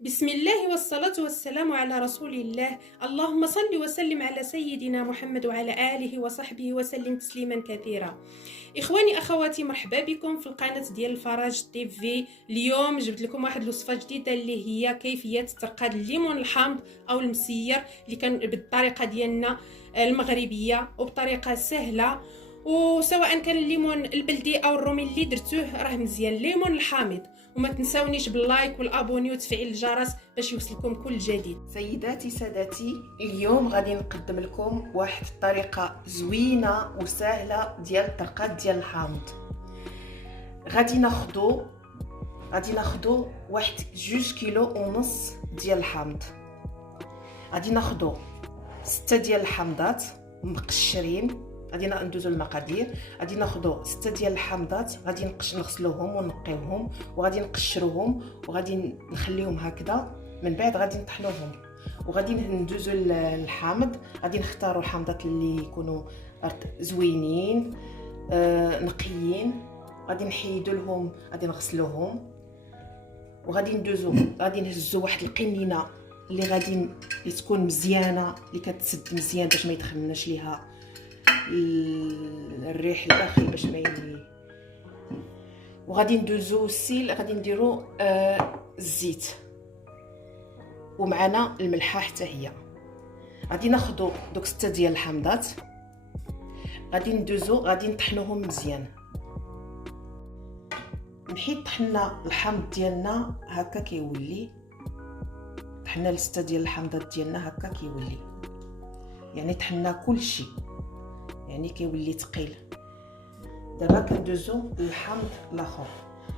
بسم الله والصلاة والسلام على رسول الله. اللهم صل وسلم على سيدنا محمد وعلى آله وصحبه وسلم تسليما كثيرا. إخواني أخواتي، مرحبا بكم في القناة ديال الفرج تي في. اليوم جبت لكم واحد الوصفة جديدة اللي هي كيفية ترقاد الليمون الحامض أو المسير اللي كان بالطريقة ديالنا المغربية وبطريقة سهلة. وسواء كان الليمون البلدي او الرومي اللي درتوه راه مزيان، الليمون الحامض. وما تنساونيش باللايك والابوني وتفعيل الجرس باش يوصلكم كل جديد. سيداتي سادتي، اليوم غادي نقدم لكم واحد الطريقه زوينه وسهله ديال الترقاد ديال الحامض. غادي ناخدو واحد 2.5 كيلو ديال الحامض. غادي ناخدو 6 ديال الحامضات مقشرين. غادي ندوزو المقادير. غادي ناخدو 6 ديال الحامضات، غادي نغسلوهم ونقيوهم وغادي نقشروهم وغادي نخليهم هكذا. من بعد غادي نطحنوهم وغادي ندوزو الحامض. غادي نختاروا الحامضات اللي يكونوا زوينين نقيين. غادي نحيدوا لهم، غادي نغسلوهم وغادي غادي نهزوا واحد القنينه اللي غادي تكون مزيانه، اللي كتسد مزيان باش ما يدخلناش ليها الريح الداخل باش ما وغادي ندوزو السيل. غادي نديرو الزيت ومعنا الملحه حتى هي. غادي ناخدو دوك 6 ديال الحامضات، غادي نطحنوهم مزيان. نحيد طحنا الحامض ديالنا هكا كيولي، طحنا 6 ديال الحامضات ديالنا هكا كيولي، يعني طحنا كلشي، يعني كيولي ثقيل. دابا كندوزو للحامض الاخر.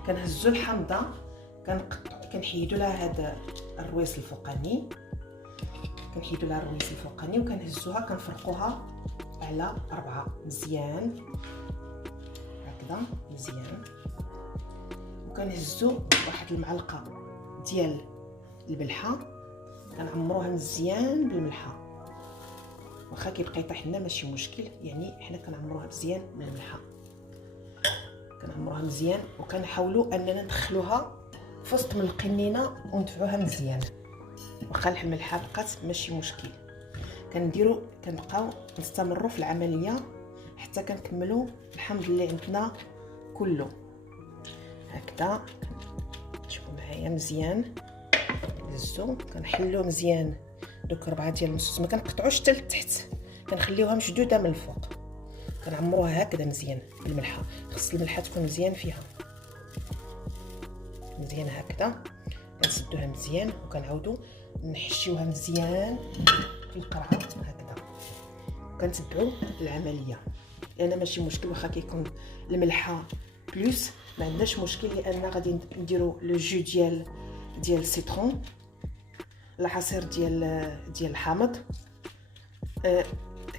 كنهزو الحامضه، كنحيدو لها هذا الرويس الفوقاني، وكنهزوها كنفرقوها على 4 مزيان هكذا مزيان. وكنهزو واحد المعلقه ديال الملحه، كنعمروها مزيان بالملحه. واخا كيبقى يطيح لنا ماشي مشكل، يعني حنا كنعمروها مزيان بالملحه، وكنحاولوا اننا ندخلوها في وسط من القنينه وندفعوها مزيان. واخا الملحه بقات ماشي مشكل، كنبقاو نستمروا في العمليه حتى كنكملوا الحمض اللي عندنا كله هكذا. شوفوا معايا مزيان، نهزو كنحلو مزيان دوك 4 ديال المسوس، ما كنقطعوش حتى لتحت، كنخليوها مشدوده من الفوق. كنعمروها هكذا مزيان بالملحه، خص الملحه تكون مزيان فيها مزيان هكذا. كنسدوها مزيان وكنعاودو نحشيوها مزيان في القرعه هكذا، وكنتبعوا العمليه. لان ماشي مشكل واخا كيكون الملحه بلوس، ما عندناش مشكل، لان غادي نديروا لو جو ديال السيترون، العصير ديال الحامض.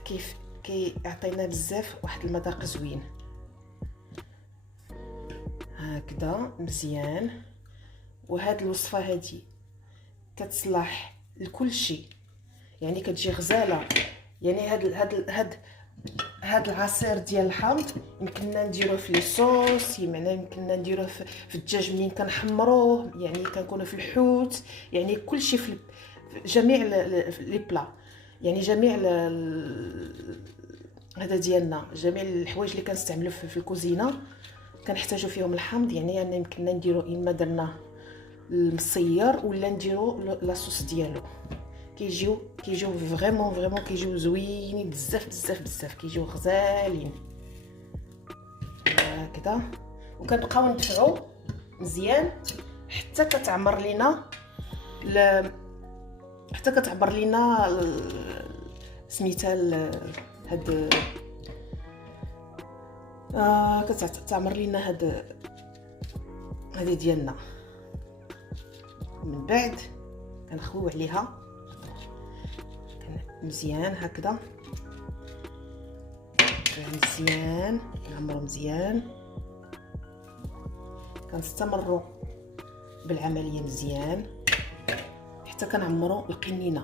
كيف كيعطينا بزاف واحد المذاق زوين هكذا مزيان. وهاد الوصفه هادي كتصلح لكل شيء، يعني كتجي غزاله. يعني هاد العصير ديال الحامض يمكننا نديروه في لي صوص، يمكننا نديروه في الدجاج منين كنحمروه، يعني كنكونوا في الحوت، يعني كل شيء في جميع لي بلا، يعني جميع هذا ديالنا، جميع الحوايج اللي كنستعملوا في الكوزينه كنحتاجوا فيهم الحامض. يعني يمكننا نديروا اما درنا المصير ولا نديروا لاصوص ديالو. كيجيو فريمون كيجيو زوينين بزاف، كيجيو غزالين هكذا. وكنبقاو ندفعوا مزيان حتى كتعمر لينا سميتها هاد كتعمر لينا هذه ديالنا. من بعد كنخويو عليها مزيان هكذا مزيان، نعمرو مزيان، كنستمروا بالعمليه مزيان حتى كنعمروا القنينه.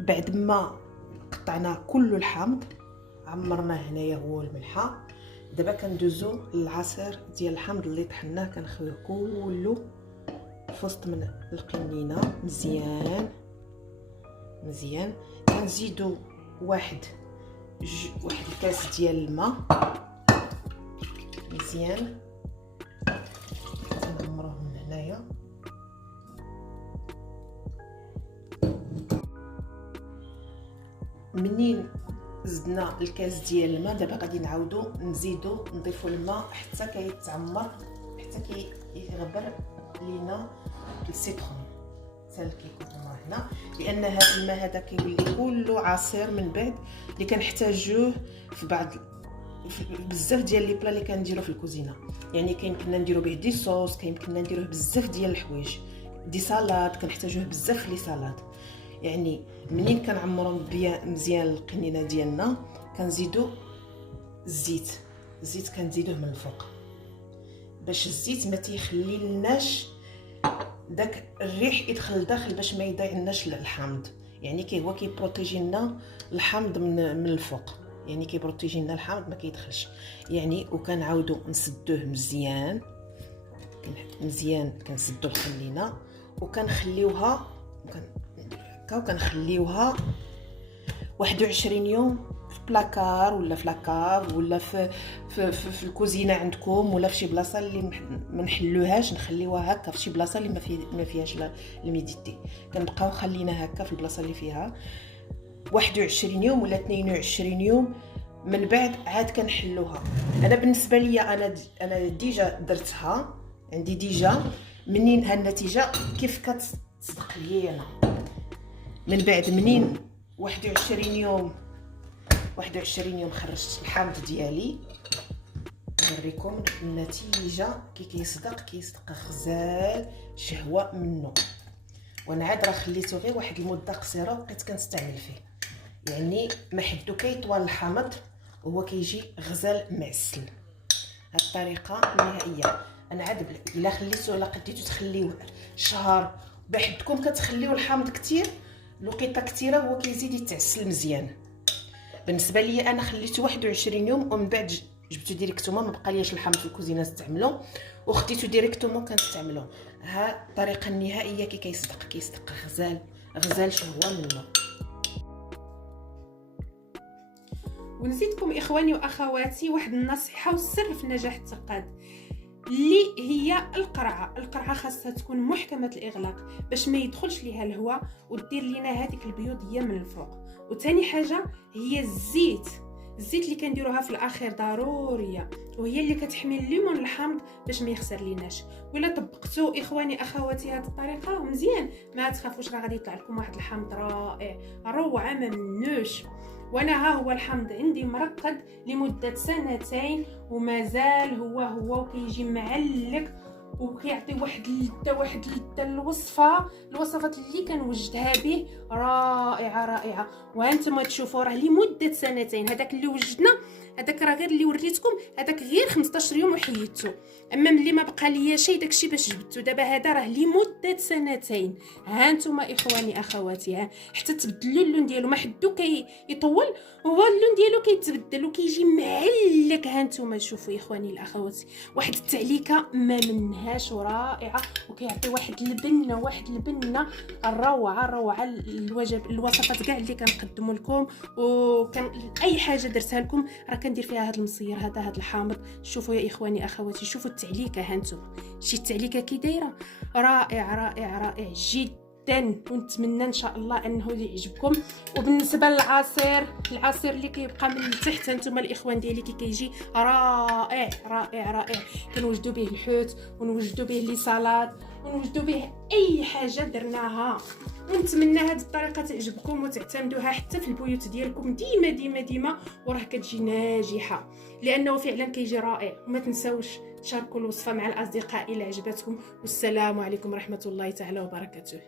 بعد ما قطعنا كل الحامض، عمرناه هنايا هو الملحه دابا كندوزو للعصير ديال الحامض اللي طحناه، كنخويه كله في وسط من القنينه مزيان مزيان. كنزيدو واحد الكاس ديال الماء مزيان، كنعمروه من هنايا. منين زدنا الكاس ديال الماء دابا غادي نعاودو نزيدو نضيفو الماء حتى كيتعمر، حتى كيغبر لينا السيترون حتى اللي كيكون هنا، لان هذا الماء هذا كيولي كله عصير من بعد اللي كنحتاجوه في بعض بزاف ديال لي بلا اللي كنديرو في الكوزينه. يعني كيمكننا نديرو به دي صوص، كيمكننا نديروه بزاف ديال الحوايج، دي سالاد كنحتاجوه بزاف في لي سالاد. يعني منين كنعمروا مزيان القنينه ديالنا كنزيدو الزيت كنزيدوه من الفوق باش الزيت ما تيخلي لناش داك الريح يدخل لداخل باش ما يضيعناش الحامض. يعني هو كيبروتيجي لنا الحامض من الفوق، يعني كيبروتيجي لنا الحامض ما كيدخلش. يعني وكنعاودو نسدوه مزيان كنسدو القنينه وكنخليوها 21 يوم في بلاكار ولا في لاكاف ولا في الكوزينه عندكم، ولا في شي بلاصه اللي ما نحلوهاش نخليوها هكا في شي بلاصه اللي ما فيهاش الميديتي. كنبقاو خلينا هكا في البلاصه اللي فيها 21 يوم ولا 22 يوم، من بعد عاد كنحلوها. انا بالنسبه لي انا ديجا درتها عندي ديجا، منين ها النتيجه كيف كتصدق لي انا. من بعد منين 21 يوم خرجت الحامض ديالي، نوريكم النتيجه كي كيصدق غزال شهوه منه. وانا عاد راه خليته غير واحد المده قصيره وبقيت كنستعمل فيه. يعني ما حدو كيطول الحامض وهو كيجي غزال معسل. هاد الطريقه النهائيه. انا عاد الا خليتو الا قديتو تخليوه شهر بحدكم كتخليو الحامض كتير، الوقيته كثيره هو كيزيد يتعسل مزيان. بالنسبه لي انا خليته 21 يوم ومن بعد جبتو ديريكتومون، ما بقاليش الحامض في الكوزينه نستعملو وخديتو ديريكتومون كنستعملو. ها الطريقه النهائيه كي كيصدق غزال شهوه منه. ونزيدكم اخواني واخواتي واحد النصيحه والسر في نجاح التقاد اللي هي القرعه خاصها تكون محكمه الاغلاق باش ما يدخلش ليها الهواء ودير لينا هذيك البيوضيه من الفوق. وثاني حاجه هي الزيت اللي كنديروها في الاخير ضروريه، وهي اللي كتحمي الليمون الحامض باش ما يخسر ليناش. ولا طبقتوا اخواني اخواتي هذه الطريقه مزيان ما تخافوش، راه غادي يطلع لكم واحد الحامض رائع روعه ما منوش. وانا ها هو الحامض عندي مرقد لمده 2 سنين ومازال هو وكيجي معلق وكيعطي واحد اللذه. الوصفات اللي كنوجدها به رائعه. وانتم تشوفوا راه لمده 2 سنين. هذاك اللي وجدنا هذاك راه غير اللي وريتكم، هذاك غير 15 يوم وحيدته. اما ملي ما بقى ليا شيء داكشي باش جبدته. دابا هذا راه لمده 2 سنين. ها انتم اخواني اخواتي، ها حتى تبدلوا اللون ديالو، ما حدو كيطول هو اللون ديالو كيتبدل وكيجي معلق. ها انتم شوفوا اخواني الاخواتي، واحد التعليكه ما منهاش ورائعه وكيعطي واحد البنه الروعه. الوصفات كاع اللي كنقدموا لكم وكان اي حاجه درتها لكم راه كندير فيها هذا المصير هذا الحامض. شوفوا يا اخواني اخواتي، شوفوا التعليكه. ها انتم شي التعليكه كي دايره رائع جدا. ونتمنى ان شاء الله انه يعجبكم. وبالنسبه للعصير اللي كيبقى من تحت، انتم الاخوان ديالي كيجي رائع. كنوجدوا به الحوت ونوجدوا به لي سالاد ونوجدوا به اي حاجه درناها. ونتمنى هذه الطريقه تعجبكم وتعتمدوها حتى في البيوت ديالكم ديما وراه كتجي ناجحه، لانه فعلا كيجي رائع. وما تنساوش تشاركوا الوصفه مع الاصدقاء الى عجبتكم. والسلام عليكم ورحمه الله تعالى وبركاته.